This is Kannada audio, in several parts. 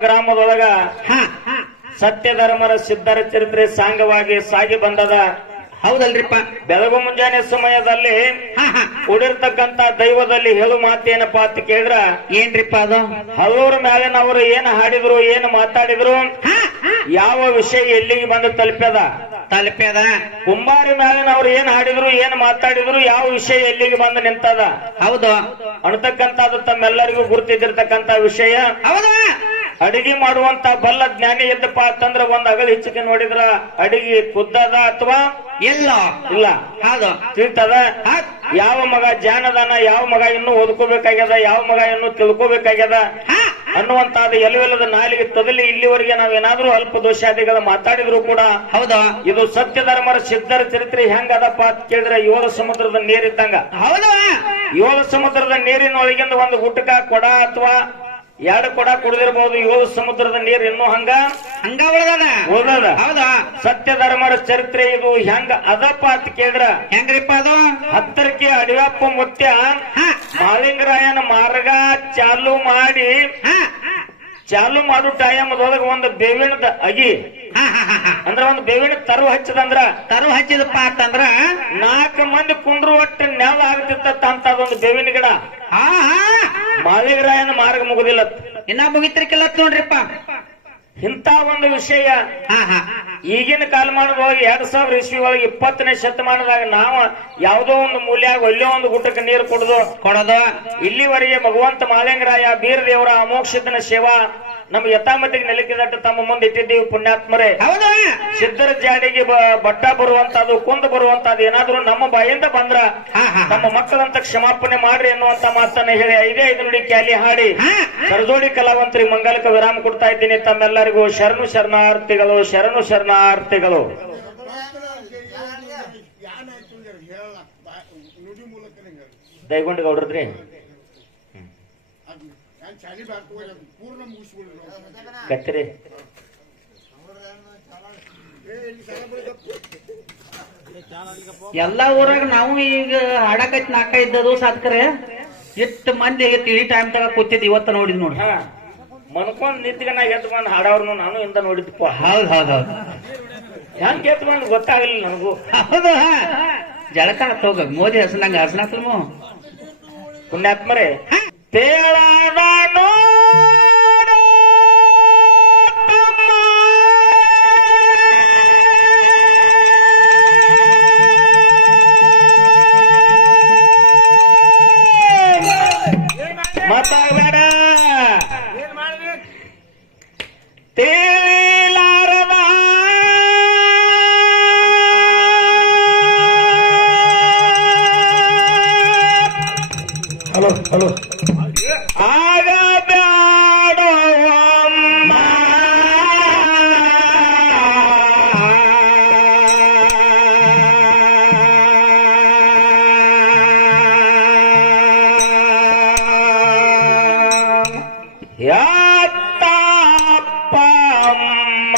ಗ್ರಾಮದೊಳಗ ಸತ್ಯ ಸತ್ಯಧರ್ಮರ ಸಿದ್ಧರ ಚರಿತ್ರೆ ಸಾಂಗವಾಗಿ ಸಾಗಿ ಬಂದದ. ಹೌದಲ್ರಿಪ್ಪ. ಬೆಳಗು ಮುಂಜಾನೆ ಸಮಯದಲ್ಲಿ ಕೂಡಿರ್ತಕ್ಕಂತ ದೈವದಲ್ಲಿ ಹೇಳು ಮಾತೇನಪ್ಪಾ ಅಂತ ಕೇಳಿದ್ರ ಏನ್ರಿಪ್ಪ ಅದು? ಮ್ಯಾಲಿನ ಮ್ಯಾಲಿನವರು ಏನ್ ಹಾಡಿದ್ರು ಏನ್ ಮಾತಾಡಿದ್ರು ಯಾವ ವಿಷಯ ಎಲ್ಲಿಗೆ ಬಂದು ತಲುಪ್ಯದ? ತಲುಪ್ಯದ? ಕುಂಬಾರಿ ಮ್ಯಾಲಿನವರು ಏನ್ ಹಾಡಿದ್ರು ಏನ್ ಮಾತಾಡಿದ್ರು ಯಾವ ವಿಷಯ ಎಲ್ಲಿಗೆ ಬಂದು ನಿಂತದ? ಹೌದು. ಅಣತಕ್ಕಂತ ತಮ್ಮೆಲ್ಲರಿಗೂ ಗುರುತಿದ್ದಿರ್ತಕ್ಕಂತ ವಿಷಯ. ಹೌದು. ಅಡಿಗೆ ಮಾಡುವಂತ ಬಲ್ಲ ಜ್ಞಾನಿ ಎದ್ದಪ್ಪ ಅಂತಂದ್ರ ಒಂದ್ ಅಗಲ ಹೆಚ್ಚಿಗೆ ನೋಡಿದ್ರ ಅಡಿಗೆ ಕುದ್ದದ ಅಥವಾ ಇಲ್ಲ. ಇಲ್ಲ. ಹೌದು. ತಿಳಿತದ ಯಾವ ಮಗ ಜಾನದಾನ ಯಾವ ಮಗ ಇನ್ನು ಓದ್ಕೋಬೇಕಾಗ್ಯದ ಯಾವ ಮಗ ಇನ್ನು ತಿಳ್ಕೋಬೇಕಾಗ್ಯದ? ಅನ್ನುವಂತಾದ ಎಲ್ಲವೆಲ್ಲದ ನಾಲಿಗೆ ತದಲಿ ಇಲ್ಲಿವರೆಗೆ ನಾವೇನಾದ್ರೂ ಅಲ್ಪ ದೋಷಾದಿಗಳ ಮಾತಾಡಿದ್ರು ಕೂಡ ಹೌದಾ. ಇದು ಸತ್ಯ ಧರ್ಮರ ಸಿದ್ಧರ ಚರಿತ್ರೆ ಹೆಂಗದಪ್ಪ ಅಂತ ಕೇಳಿದ್ರೆ ಯೋಗ ಸಮುದ್ರದ ನೀರಿದ್ದಂಗ. ಹೌದಾ. ಯೋಗ ಸಮುದ್ರದ ನೀರಿನೊಳಗಿಂದ ಒಂದು ಗುಟಕ ಕೊಡ ಅಥವಾ ಎರಡು ಕೊಡ ಕುಡಿದಿರಬಹುದು ಯೋಗ ಸಮುದ್ರದ ನೀರ್ ಇನ್ನೂ ಹಂಗ? ಹಂಗ ಹೌದಾ ಉಳ್ದದ. ಹೌದು? ಸತ್ಯ ಧರ್ಮರ ಚರಿತ್ರೆ ಇದು. ಹೆಂಗ ಅದಪ್ಪ ಅಂತ ಕೇಳಿದ್ರ? ಹೆಂಗ್ರಿಪ್ಪ ಅದು? ಹತ್ತರಕ್ಕೆ ಅಡಿಯಪ್ಪ ಮುತ್ಯ. ಮಾಲಿಂಗರಾಯನ ಮಾರ್ಗ ಚಾಲು ಮಾಡಿ. ಹಾ. ಚಾಲು ಮಾಡು ಟೈಮ್ ಟೈಮದೊಳಗ ಒಂದು ಬೇವಿನದ ಅಗಿ. ಹಾ ಹಾ ಹಾ ಹಾ. ಅಂದ್ರ ಒಂದು ಬೇವಿನ ತರು ಹಚ್ಚದಂದ್ರ? ತರು ಹಚ್ಚಿದಪ್ಪ ಅಂತಂದ್ರ? ನಾಲ್ಕು ಮಂದಿ ಕುಂಡ್ರು ಒಟ್ಟು ನೆಲ ಆಗ್ತಿತ್ತ ಅಂತ ಅದೊಂದು ಬೇವಿನ ಗಿಡ. ಹಾ ಹಾ. ಮಾಳಿಗರಾಯನ ಮಾರ್ಗ ಮುಗುದಿಲ್ಲ ಇನ್ನ ಮುಗಿತಿರ್ಕಿಲ್ಲ ನೋಡ್ರಿಪ್ಪ. ಇಂತ ಒಂದು ವಿಷಯ ಈಗಿನ ಕಾಲಮಾನದೊಳಗೆ ಎರಡ್ ಸಾವಿರ ಇಸ್ವಿ ಒಳಗೆ ಇಪ್ಪತ್ತನೇ ಶತಮಾನದಾಗ ನಾವು ಯಾವುದೋ ಒಂದು ಮೂಲ್ಯಾಗ ಒಳ್ಳೆ ಒಂದು ಗುಟ್ಟಕ್ಕೆ ನೀರು ಕೊಡದು ಕೊಡೋದು. ಇಲ್ಲಿವರೆಗೆ ಭಗವಂತ ಮಾಲಿಂಗರಾಯ ಬೀರದೇವರ ಅಮೋಕ್ಷಿತನ ಸೇವಾ ನಮ್ಮ ಯಥಾಮತಿಗೆ ನೆಲಕಿದಟ್ಟು ತಮ್ಮ ಮುಂದೆ ಇಟ್ಟಿದ್ದೀವಿ ಪುಣ್ಯಾತ್ಮರೇ. ಹೌದಾ? ಸಿದ್ಧರ ಜಾಡಿಗೆ ಬ- ಬಟ್ಟ ಬರುವಂತದ್ದು ಕುಂದ ಬರುವಂತದ್ದು ಏನಾದ್ರೂ ನಮ್ಮ ಬಾಯಿಂದ ಬಂದ್ರ ನಮ್ಮ ಮಕ್ಕಳಂತ ಕ್ಷಮಾಪಣೆ ಮಾಡ್ರಿ ಎನ್ನುವಂತ ಮಾತನ್ನ ಹೇಳಿ ಐದೇ ಐದು ನುಡಿ ಕ್ಯಾಲಿ ಹಾಡಿ. ಸರಜೋಡಿ ಕಲಾವಂತರಿ ಮಂಗಲಕ ವಿರಾಮ ಕೊಡ್ತಾ ಇದ್ದೀನಿ ತಮ್ಮೆಲ್ಲರಿಗೂ ಶರಣು ಶರಣಾರ್ಥಿಗಳು ಶರಣು ಶರಣಾರ್ಥಿಗಳು. ಹ್ಮ್ ದಯಗೊಂಡು ಗೌಡ್ರದ್ರಿ? ಅದು ನಾನು ಕತ್ತಿರಿ. ಎಲ್ಲಾ ಊರಾಗ ನಾವು ಈಗ ಹಾಡಕೈತ್ ನಾಲ್ಕೈದು ಸಾತ್ಕರೆ. ಎಷ್ಟು ಮಂದಿ ತಿಳಿ ಟೈಮ್ ತಗ ಕೂತಿದ್ ಇವತ್ತ ನೋಡಿದ್ ನೋಡಿ. ಮನ್ಕೊಂಡ್ ನಿಂತ್ಗನ ಎದ್ಕೊಂಡ್ ಹಾಡೋರ್ನು ನಾನು ಇಂದ ನೋಡಿದ್ಪ ಹೌದ್ ಹೌದ್ ಹೌದ್. ಹೆಂಗ್ ಎತ್ಕೊಂಡ್ ಗೊತ್ತಾಗಲಿಲ್ಲ ನನಗೂ. ಹೌದು ಜಳಕ ಹೋಗ ಮೋದಿ ಹಸನಂಗ ಹಸನಾತಲ್ಮು. ಪುಣ್ಯಾತ್ಮರೇ ತೇಳಾದ Hello, hello. ಅಮ್ಮ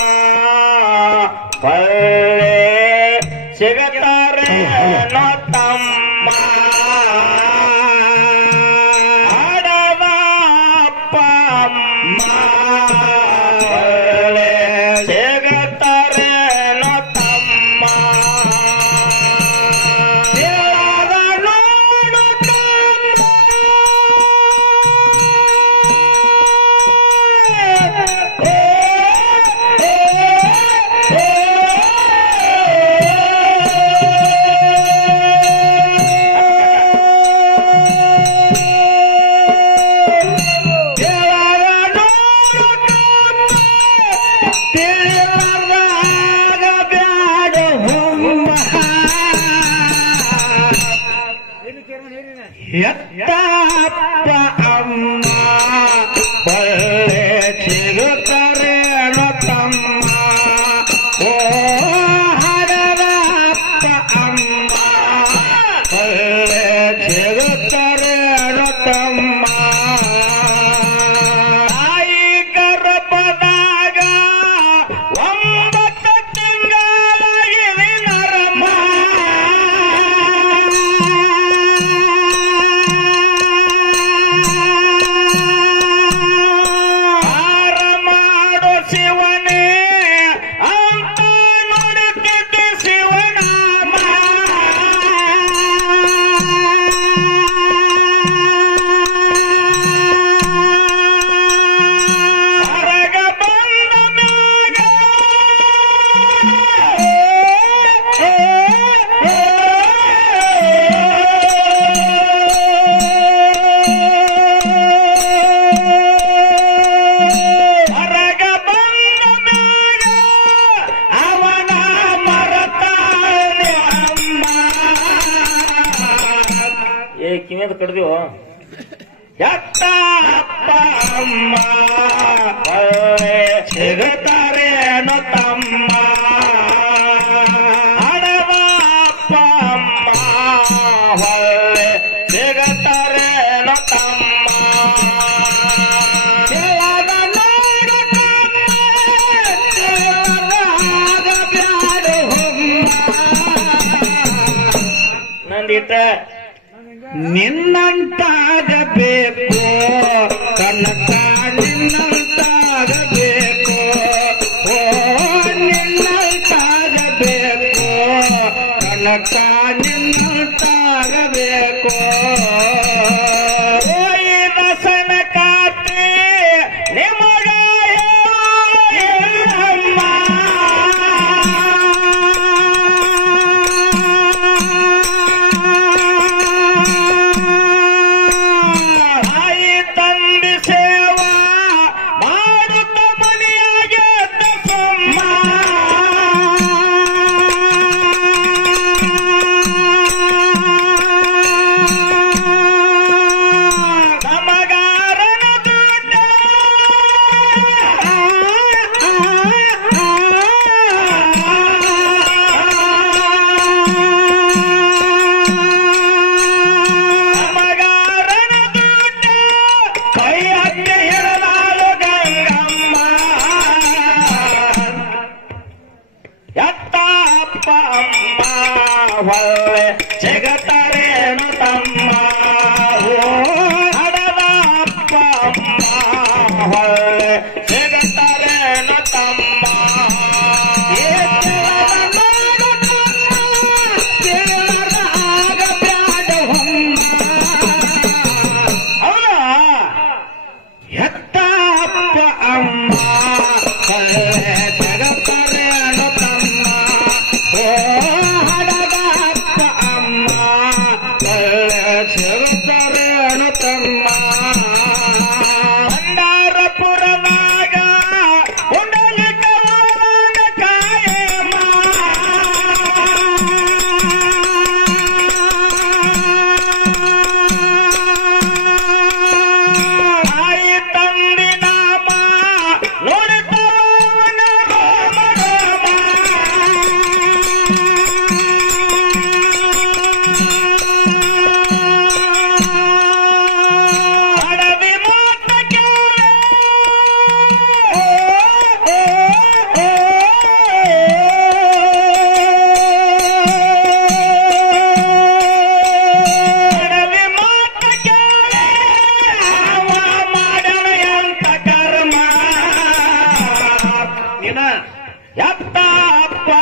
ನಂದಿಟ್ಟ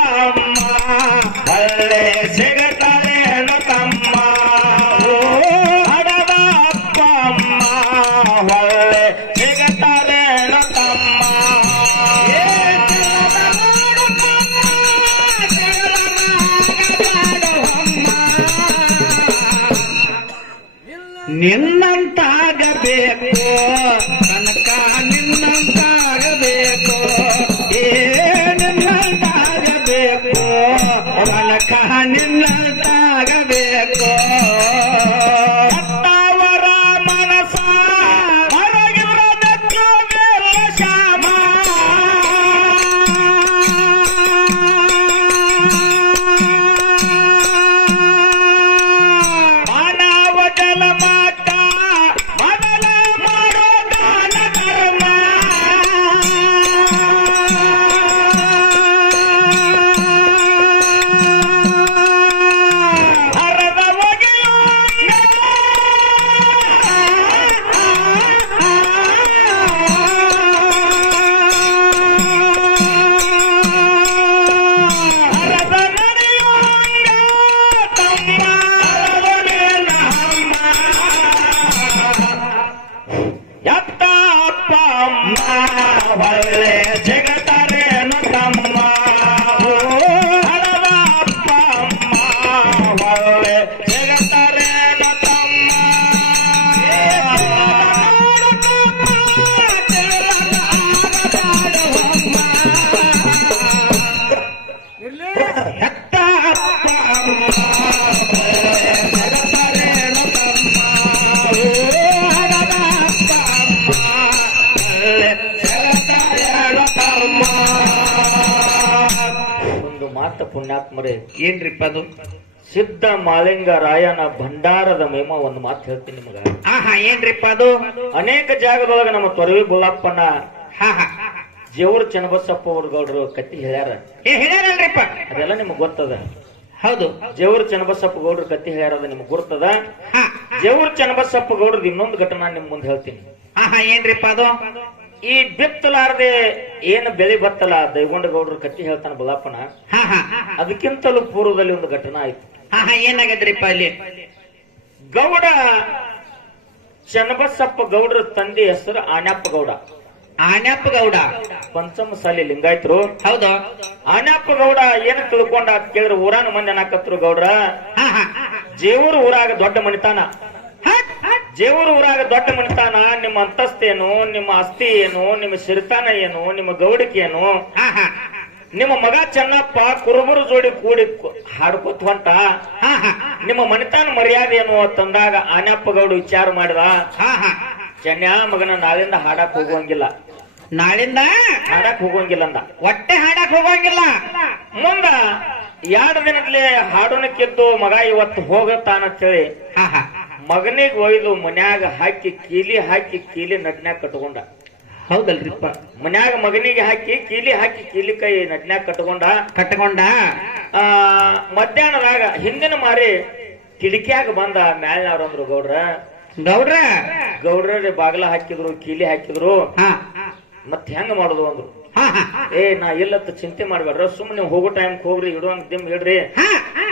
ಅಪ್ಪ ಒಂದು ಮಾತ ಪುಣ್ಯಾತ್ಮರೇ. ಏನ್ರಿಪ್ಪ ಅದು? ಸಿದ್ಧ ಮಾಲಿಂಗ ರಾಯನ ಭಂಡಾರದ ಮೇಮ ಒಂದು ಮಾತು ಹೇಳ್ತೀನಿ ನಿಮಗ. ಆಹಾ ಏನ್ರಿಪ್ಪ ಅದು? ಅನೇಕ ಜಾಗದೊಳಗ ನಮ್ಮ ತೊರವಿ ಬುಲ್ಲಪ್ಪನ ಹಾ ಹಾ. ಜೇವರ್ ಚನ್ನಬಸಪ್ಪ ಅವ್ರ ಗೌಡ್ರು ಕತ್ತಿ ಹೇಳ್ಯಾರ. ಏ ಹೇಳ್ಯಾರಲ್ರಿಪ್ಪ? ಅದೆಲ್ಲ ನಿಮ್ಗೆ ಗೊತ್ತದ? ಹೌದು. ಜೇವರ್ ಚನ್ನಬಸಪ್ಪ ಗೌಡ್ರು ಕತ್ತಿ ಹೇಳ್ಯಾರ ಅದು ನಿಮ್ಗೆ ಗೊತ್ತದ ಹಾ. ಜೇವರ್ ಚನ್ನಬಸಪ್ಪ ಗೌಡ್ರದ್ ಇನ್ನೊಂದು ಘಟನಾ ನಿಮ್ ಮುಂದೆ ಹೇಳ್ತೀನಿ. ಆಹಾ ಏನ್ರಿಪ್ಪ ಅದು? ಈ ಬಿತ್ತಲಾರದೆ ಏನ್ ಬೆಳೆ ಬತ್ತಲ್ಲ ದೈಗೊಂಡ ಗೌಡ್ರು ಕತ್ತಿ ಹೇಳ್ತಾನ ಬಲಾಪನ ಹಾ ಹಾ. ಅದಕ್ಕಿಂತಲೂ ಪೂರ್ವದಲ್ಲಿ ಒಂದು ಘಟನಾ ಆಯ್ತು. ಹಾ ಏನಾಗದ್ರಿಪ್ಪ ಅಲ್ಲಿ? ಗೌಡ ಚನ್ನಬಸಪ್ಪ ಗೌಡ್ರ ತಂದೆ ಹೆಸರು ಆನ್ಯಪ್ಪ ಗೌಡ. ಆನ್ಯಪ್ಪ ಗೌಡ. ಪಂಚಮ ಸಾಲಿ ಲಿಂಗಾಯತರು. ಹೌದು. ಆನ್ಯಪ್ಪ ಗೌಡ ಏನ್ ತಿಳ್ಕೊಂಡ ಅಂತ ಕೇಳಿದ್ರೆ ಊರಾನ ಮಂದಿ ಅನ್ನಕತ್ರು ಗೌಡ್ರ? ಜೇವೂರು ಊರಾಗ ದೊಡ್ಡ ಮನಿತಾನ. ಜೇವೂರು ಊರಾಗ ದೊಡ್ಡ ಮನಿತಾನ ನಿಮ್ಮ ಅಂತಸ್ತೇನು ನಿಮ್ಮ ಆಸ್ತಿ ಏನು ನಿಮ್ಮ ಸಿರಿತಾನ ಏನು ನಿಮ್ಮ ಗೌಡಿಕೆ ಏನು? ನಿಮ್ಮ ಮಗ ಚೆನ್ನಪ್ಪ ಕುರುಬರು ಜೋಡಿ ಕೂಡಿ ಹಾಡ್ಕೊತ್ ಹೊಂಟ. ಹಾ ಹಾ. ನಿಮ್ಮ ಮನಿತಾನ ಮರ್ಯಾದೆ ಏನು ಅಂತಂದಾಗ ಆನ್ಯಪ್ಪ ಗೌಡ ವಿಚಾರ ಮಾಡಿದ. ಹಾ ಹಾ. ಚೆನ್ಯ ಮಗನ ನಾಳಿಂದ ಹಾಡಕ್ ಹೋಗುವಂಗಿಲ್ಲ. ನಾಳಿಂದ ಹಾಡಕ್ ಹೋಗಂಗಿಲ್ಲ ಅಂದ. ಹೊಟ್ಟೆ ಹಾಡಕ್ ಹೋಗಂಗಿಲ್ಲ. ಮುಂದ ಎರಡು ದಿನದಲ್ಲಿ ಹಾಡೋನಕ್ಕಿದ್ದು ಮಗ ಇವತ್ತು ಹೋಗತ್ತಾನಂತೇಳಿ ಮಗನಿಗೆ ಒಯ್ದು ಮನ್ಯಾಗ ಹಾಕಿ ಕೀಲಿ ಹಾಕಿ ಕೀಲಿ ನಡ್ನ್ಯಾಗ ಕಟ್ಕೊಂಡ. ಹೌದಲ್ರಿಪ್ಪ. ಮನ್ಯಾಗ ಮಗನಿಗೆ ಹಾಕಿ ಕೀಲಿ ಹಾಕಿ ಕೀಲಿ ಕೈ ನಡ್ನ್ಯಾಗ ಕಟ್ಕೊಂಡ. ಕಟ್ಕೊಂಡ? ಆ ಮಧ್ಯಾಹ್ನದಾಗ ಹಿಂದಿನ ಮಾರಿ ಕಿಡಿಕ್ಯಾಗ ಬಂದ ಮ್ಯಾಲ್ನವ್ರಂದ್ರು ಗೌಡ್ರ. ಗೌಡ್ರ? ಗೌಡ್ರ ಬಾಗ್ಲ ಹಾಕಿದ್ರು ಕೀಲಿ ಹಾಕಿದ್ರು. ಮತ್ ಹೆಂಗ ಮಾಡುದು ಅಂದ್ರು. ಏ ನಾ ಇಲ್ಲತ್ತ ಚಿಂತೆ ಮಾಡ್ಬೇಡ್ರ ಸುಮ್ಮನೆ ನೀವು ಹೋಗೋ ಟೈಮ್ ಹೋಗ್ರಿ ಇಡುವಂಗ ದಿಮ್ ಇಡ್ರಿ.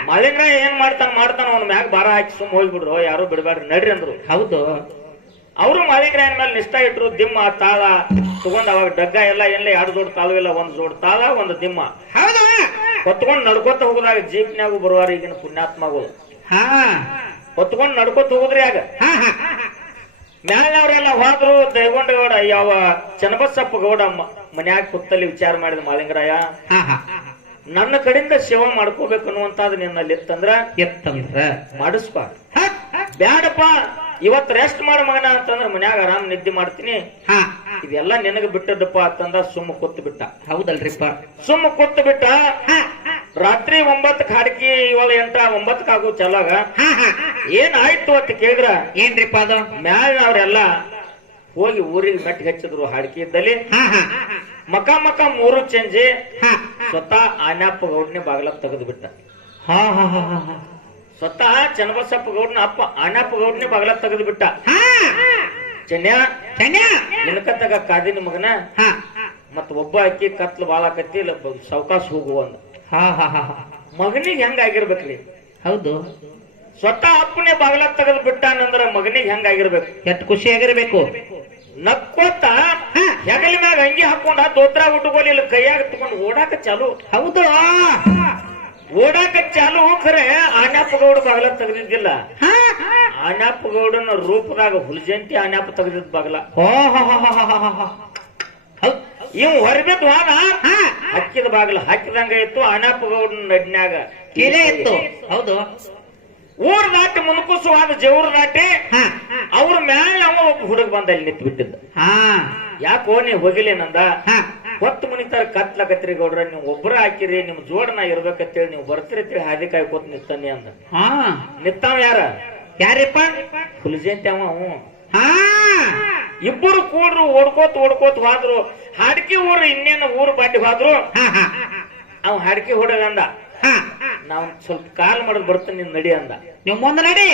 ಮಾಲಿಂಗ್ರ ಏನ್ ಮಾಡ್ತಾನ ಮಾಡ್ತಾನ ಅವ್ನ ಮ್ಯಾಗ ಭಾರ ಹಾಕಿ ಸುಮ್ ಹೋಗ್ಬಿಡ್ರು ಯಾರು ಬಿಡ್ಬೇಡ್ರಿ ನಡ್ರಿ ಅಂದ್ರು. ಹೌದು. ಅವರು ಮಾಲಿಂಗ್ರಾಯನ ಮೇಲೆ ನಿಷ್ಠ ಇಟ್ರು ದಿಮ್ಮ ತಾಳ ತಗೊಂಡ್ ಅವಾಗ ಡಗ್ಗ ಎಲ್ಲ ಎಲ್ಲ ಎರಡು ಜೋಡ್ ತಾಳು ಇಲ್ಲ ಒಂದ್ ಜೋಡ್ ತಾಳ ಒಂದು ದಿಮ್ಮ. ಹೊತ್ಕೊಂಡ್ ನಡ್ಕೊತ ಹೋಗುದಾಗ ಜೀಪ್ನ್ಯಾಗು ಬರುವಾರ ಈಗಿನ ಪುಣ್ಯಾತ್ಮಗಳು. ಹಾ. ಹೊತ್ಕೊಂಡ್ ನಡ್ಕೊತ ಹೋಗುದ್ರಿ ಆಗ ಮ್ಯಾಲವ್ರೆಲ್ಲ ಹೋದ್ರು ದೈಗೊಂಡ ಗೌಡ ಯಾವ ಚನ್ನಬಸಪ್ಪ ಗೌಡ ಮನ್ಯಾಗ ಕುತ್ತಲ್ಲಿ ವಿಚಾರ ಮಾಡಿದ ಮಾಲಿಂಗರಾಯ ಹಾ ಹಾ. ನನ್ನ ಕಡೆಯಿಂದ ಸೇವಾ ಮಾಡ್ಕೋಬೇಕು ಅನ್ನುವಂತಾದ್ ನಿನ್ನಲ್ಲಿ ಇತ್ತಂದ್ರ ಎತ್ತಂದ್ರ ಮಾಡಿಸ್ಬಾರ್ದು. ಬ್ಯಾಡಪ್ಪ. ಇವತ್ ರೆಸ್ಟ್ ಮಾಡ ಮಗನ ಅಂತಂದ್ರ ಮನ್ಯಾಗ ಆರಾಮ್ ನಿದ್ದೆ ಮಾಡ್ತೀನಿ. ಹಾ. ಇದೆಲ್ಲ ನಿನಗ ಬಿಟ್ಟದಪ್ಪ ಅಂತಂದ ಸುಮ್ಮ ಕೊತ್ತು ಬಿಟ್ಟ ಹೌದಲ್ರಿಪ್ಪ. ಸುಮ್ಮ ಕೊತ್ತು ಬಿಟ್ಟ ರಾತ್ರಿ ಒಂಬತ್ತಕ್ ಹಾಡ್ಕಿ ಇವಾಗ ಎಂಟ ಒಂಬತ್ತಕ್ ಆಗು ಚಲಾಗ ಏನ್ ಆಯ್ತು ಅಂತ ಕೇಳಿದ್ರ? ಏನ್ರಿಪ್ಪ ಅದು? ಮ್ಯಾಲಿನವ್ರೆಲ್ಲ ಹೋಗಿ ಊರಿಗೆ ಮೆಟ್ಟಿಗೆ ಹಚ್ಚಿದ್ರು ಹಾಡಿಕೆ ಇದ್ದಲ್ಲಿ. ಮಕ ಮಕ ಮೂರು ಚೇಂಜಿ ಹಾ. ಸ್ವತಃ ಆನ್ಯಪ್ಪ ಗೌಡ್ನೆ ಬಾಗಲ ತೆಗೆದು ಬಿಟ್ಟ ಹಾ ಹಾ ಹಾ ಹಾ. ಸ್ವತಃ ಚನ್ನಬಸಪ್ಪ ಗೌಡ್ನ ಅಪ್ಪ ಅಣ್ಣಪ್ಪ ಗೌಡ್ನೆ ಬಗಲ ತೆಗೆದು ಬಿಟ್ಟ ಚೆನ್ಯ. ಕಾದಿನ ಮಗನ? ಹಾ. ಮತ್ ಒಬ್ಬ ಅಕ್ಕಿ ಕತ್ಲು ಬಾಳ ಕತ್ತಿ ಸಾವಕಾಶ ಹೋಗುವ ಅಂದ. ಮಗನಿಗೆ ಹೆಂಗ ಆಗಿರ್ಬೇಕ್ರಿ ಹೌದು. ಸ್ವತಃ ಅಪ್ಪನೇ ಬಾಗಲ ತೆಗೆದು ಬಿಟ್ಟಾನಂದ್ರ ಮಗನಿಗೆ ಹೆಂಗ ಆಗಿರ್ಬೇಕು? ಖುಷಿಯಾಗಿರ್ಬೇಕು ನಕ್ಕೋತ ಹೆಗಲಿ ಮ್ಯಾಗ ಅಂಗಿ ಹಾಕೊಂಡ ದೋತ್ರ ಉಟ್ಕೊಳ್ಳಿ ಇಲ್ಲ ಕೈಯಾಗ ತಗೊಂಡು ಓಡಾಕ ಚಾಲು. ಹೌದು. ಓಡಾಕ ಚಾಲು ಖರೆ ಆನ್ಯಾಪಗೌಡ ಬಾಗಲ ತೆಗೆದಿದ್ದಿಲ್ಲ. ಆನ್ಯಾಪಗೌಡನ ರೂಪದಾಗ ಹುಲ್ಜಂತಿ ಆನ್ಯಾಪ್ ತೆಗೆದಿದ್ ಬಾಗಲ. ಹೌದ್ ಇವ್ ಹೊರಬಿದ್ ವಾನ ಹಾ. ಹಕ್ಕಿದ ಬಾಗಿಲು ಹಾಕಿದಂಗ ಇತ್ತು ಆನ್ಯಾಪಗೌಡನ ನಡ್ನ್ಯಾಗ ಕೀಲೇ ಇತ್ತು? ಹೌದು. ಊರ್ ದಾಟಿ ಮುನ್ಕುಸುವಾದ ಜವ್ರ ದಾಟಿ ಹಾ. ಅವ್ರ ಮ್ಯಾಲ ಅವ ಒಬ್ಬ ಹುಡುಗ ಬಂದ ಅಲ್ಲಿ ನಿಂತು ಬಿಟ್ಟಿದ್ದ ಹಾ. ಯಾಕೋ ನೀ ಹೋಗಿಲೇನಂದ ಹಾ. ಹೊತ್ತು ಮುನಿತಾರ ಕತ್ಲಕತ್ರಿ ಗೌಡ್ರ ನೀವು ಒಬ್ಬರ ಹಾಕಿರಿ ನಿಮ್ ಜೋಡನ ಇರ್ಬೇಕಂತೇಳಿ ನೀವು ಬರ್ತೀರಿ ಅಂತೇಳಿ ಹಾದಿ ಕಾಯ್ಕೋತ ನಿಂತಾನೆ ಅಂದ. ಹಾ. ನಿಂತಾವ ಯಾರ? ಯಾರಿಪ್ಪ? ಹುಲಿಜಂತಿ ಅವ ಅವ ಹಾ. ಇಬ್ಬರು ಕೂಡ್ರು ಓಡ್ಕೋತ ಓಡ್ಕೋತ ಹೋದ್ರು ಹಾಡ್ಕಿ ಊರು ಇನ್ನೇನು ಊರು ಬಾಟಿ ಹೋದ್ರು. ಅವ್ ಹಾಡ್ಕಿ ಅಂದ ನಾವ್ ಸ್ವಲ್ಪ ಕಾಲ್ ಮಾಡದ್ ಬರ್ತೀನಿ ನೀನ್ ನಡಿ ಅಂದ. ನೀವು ಮುಂದೆ ನಡಿ.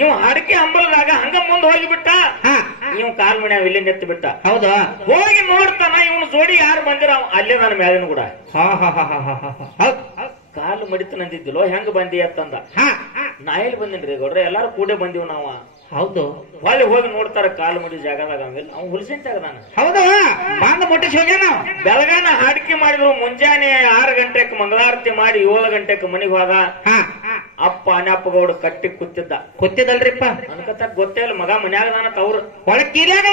ಇವ್ ಹರಕೆ ಅಂಬಲದಾಗ ಹಂಗ ಮುಂದೆ ಹೋಗಿ ಬಿಟ್ಟ. ಹಾ. ಇವ್ ಕಾಲ್ ಮನೆ ಇಲ್ಲಿಂದ ಎತ್ತಿ ಬಿಟ್ಟ. ಹೌದಾ? ಹೋಗಿ ನೋಡ್ತಾನ ಇವನು ಜೋಡಿ ಯಾರು ಬಂದಿರ ಅವ ಅಲ್ಲೇ ನನ್ನ ಮ್ಯಾಲಿನ ಕೂಡ. ಕಾಲು ಮಡಿತ ನಂದಿದ್ದಿಲ್ಲೋ ಹೆಂಗ್ ಬಂದಿ ಅಂತಂದ. ಹಾ. ನಾ ಎಲ್ಲಿ ಬಂದಿನ್ರಿ ಗೌಡ್ರೆ? ಎಲ್ಲಾರು ಕೂಡೆ ಬಂದಿವ್ ನಾವ. ಹೌದು. ಹೊಳ್ಳಿ ಹೋಗಿ ನೋಡ್ತಾರ ಕಾಲು ಮುಡಿ ಜಾಗದಾಗ ಅವೆಲ್ಲ. ಅವ್ನು ಹುಲ್ಸಿನ ತೆಗ್ದಾನ ಹೌದು ಬಂದು ಮುಟ್ಟಿಸಿ ಹೋಗ್ಯ ನಾವು ಬೆಳಗಾನ ಹಾಡಿಕೆ ಮಾಡಿದ್ರು ಮುಂಜಾನೆ ಆರು ಗಂಟೆಕ್ ಮಂಗಳಾರತಿ ಮಾಡಿ ಏಳು ಗಂಟೆಕ್ ಮನಿಗ್ ಹೋದ. ಹಾ. ಅಪ್ಪ ಅನಪ್ಪ ಗೌಡ ಕಟ್ಟಿ ಕೂತಿದ್ದ. ಕುತ್ತಿದಲ್ರಿಪ್ಪ ಅನ್ಕತ ಗೊತ್ತೇ ಇಲ್ಲ ಮಗ ಮನ್ಯಾಗದಾನ ತವ್ರು ಒಳಗ್ ಕೀಲ್ಯಾಗ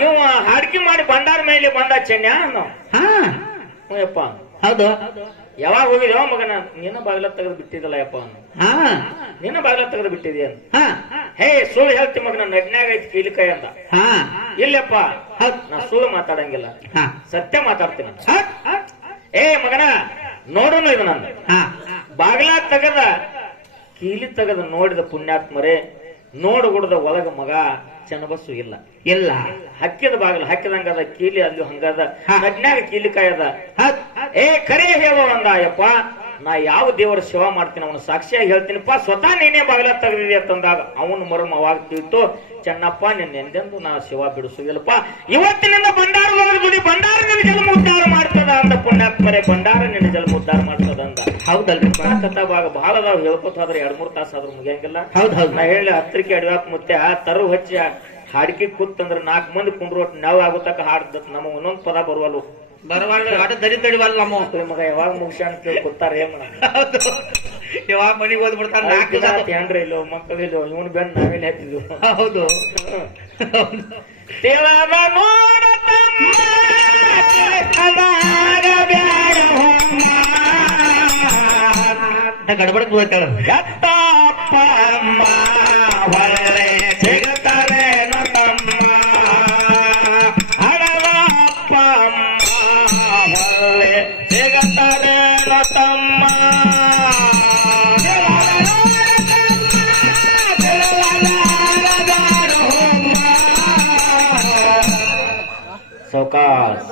ಇವ ಹಾಡಿಕೆ ಮಾಡಿ ಬಂಡಾರ ಮೇಲೆ ಬಂದ ಚೆನ್ನ ಅನ್ನೋ. ಹಾ. ಹೌದು. ಯಾವಾಗ ಹೋಗಿದ್ಯೋ ಮಗನ ನಿನ್ನ ಬಾಗಿಲ ತೆಗೆದು ಬಿಟ್ಟಿದ್ದಲ್ಲ ಯಪ್ಪ ಅವನು. ಹಾ. ನೀನ ಬಾಗಿಲ ತೆಗೆದು ಬಿಟ್ಟಿದ್ಯ ಹಾ. ಹೇ ಸುಳ್ಳು ಹೇಳ್ತಿ ಮಗನ ನಡ್ನ್ಯಾಗ ಐತಿ ಕೀಲಿಕಾಯಿ ಅಂತ. ಹಾ. ಇಲ್ಲಪ್ಪ ನಾ ಸುಳ್ಳು ಮಾತಾಡಂಗಿಲ್ಲ. ಹಾ. ಸತ್ಯ ಮಾತಾಡ್ತೀನಿ ಏ ಮಗನ ನೋಡೋಣ ಇದು ನಾನು. ಹಾ. ಬಾಗಿಲ ತೆಗೆದ ಕೀಲಿ ತೆಗೆದು ನೋಡಿದ ಪುಣ್ಯಾತ್ಮರೇ ನೋಡುಗುಡದ ಒಳಗ ಮಗ ಚನ್ನಬಸ್ಸು ಇಲ್ಲ. ಇಲ್ಲ. ಹಕ್ಕಿದ ಬಾಗಿಲು ಹಕ್ಕಿದಂಗದ ಕೀಲಿ ಅಲ್ಲಿ ಹಂಗದ ಅದ ನಡ್ನ್ಯಾಗ ಕೀಲಿ ಕಾಯದ. ಏ ಕರೆ ಹೇಳೋ ಅಂದ ಅಯ್ಯಪ್ಪ ನಾ ಯಾವ ದೇವರ ಸೇವಾ ಮಾಡ್ತೀನಿ ಅವನು ಸಾಕ್ಷಿಯಾಗಿ ಹೇಳ್ತೀನಿಪ್ಪ ಸ್ವತಃ ನೀನೇ ಬಾಗಿಲ ತೆಗೆದಿದೆ ಅಂತಂದಾಗ ಅವನು ಮರ್ಮ ಅವಾಗ ತಿಳಿತು ಚೆನ್ನಪ್ಪ ನಿನ್ನ ಎಂದೆಂದು ನಾ ಸೇವಾ ಬಿಡಿಸುವುದಿಲ್ಲಪ್ಪ. ಇವತ್ತಿನಿಂದ ಬಂಡಾರದಲ್ಲಿ ದುಡಿ ಬಂಡಾರ ನಿನ್ನ ಜನ್ಮ ಉದ್ಧಾರ ಮಾಡ್ತದ ಅಂದ ಪುಣ್ಯಾತ್ಮರೆ ಬಂಡಾರ ನಿನ್ನ ಜನ್ಮ ಉದ್ಧಾರ ಮಾಡ್ತದ ಅಂದ. ಹೌದಲ್ರಿ. ಕಥಾ ಭಾಗ ಬಹಳ ಅದಾವ ಹೇಳ್ಕೊತಾದ್ರೆ ಎರಡು ಮೂರ್ ತಾಸ ಆದ್ರೂ ಮುಗಿಯಂಗಿಲ್ಲ. ಹೌದ್ ಹೌದು. ನಾ ಹೇಳಿ ಹತ್ತರಿಕೆ ಅಡಿವಾಕ್ ಮುತ್ತೆ ತರು ಹಚ್ಚಿ ಹಾಡಿಕೆ ಕೂತಂದ್ರೆ ನಾಲ್ಕು ಮಂದಿ ಕುಂಡ್ರೋಟ್ ನಾವು ಆಗುತ್ತಕ ಹಾಡ್ದ ನಮಗೆ ಒಂದೊಂದು ಪದ ಬರುವಲ್ಲು ಬರವಾಳ್ರಿ ಆಟ ದರಿ ತಡಿವಲ್ಲ ನಮ್ಮ ಮಗ ಯಾವಾಗ ಮುಗಿಸ್ಯಾನ ಕೂತಾರ ಏನ್ ಮಾಡ ಯಾವಾಗ ಮನಿಗೆ ಹೋದ್ ಬಿಡ್ತಾರ ನಾಲ್ಕು ದಿನ ಏನ್ರಿ ಇಲ್ಲೋ ಇವನ್ ಬೆನ್ ನಾವೇನ್ ಹೇಳ್ತಿದ್ವು ಹೌದು. ದೇವರ ನೋಡ. ಗಡಬಡಕ್ ಹೋಗ್ತಾಳ. ಅಮ್ಮ. Podcast.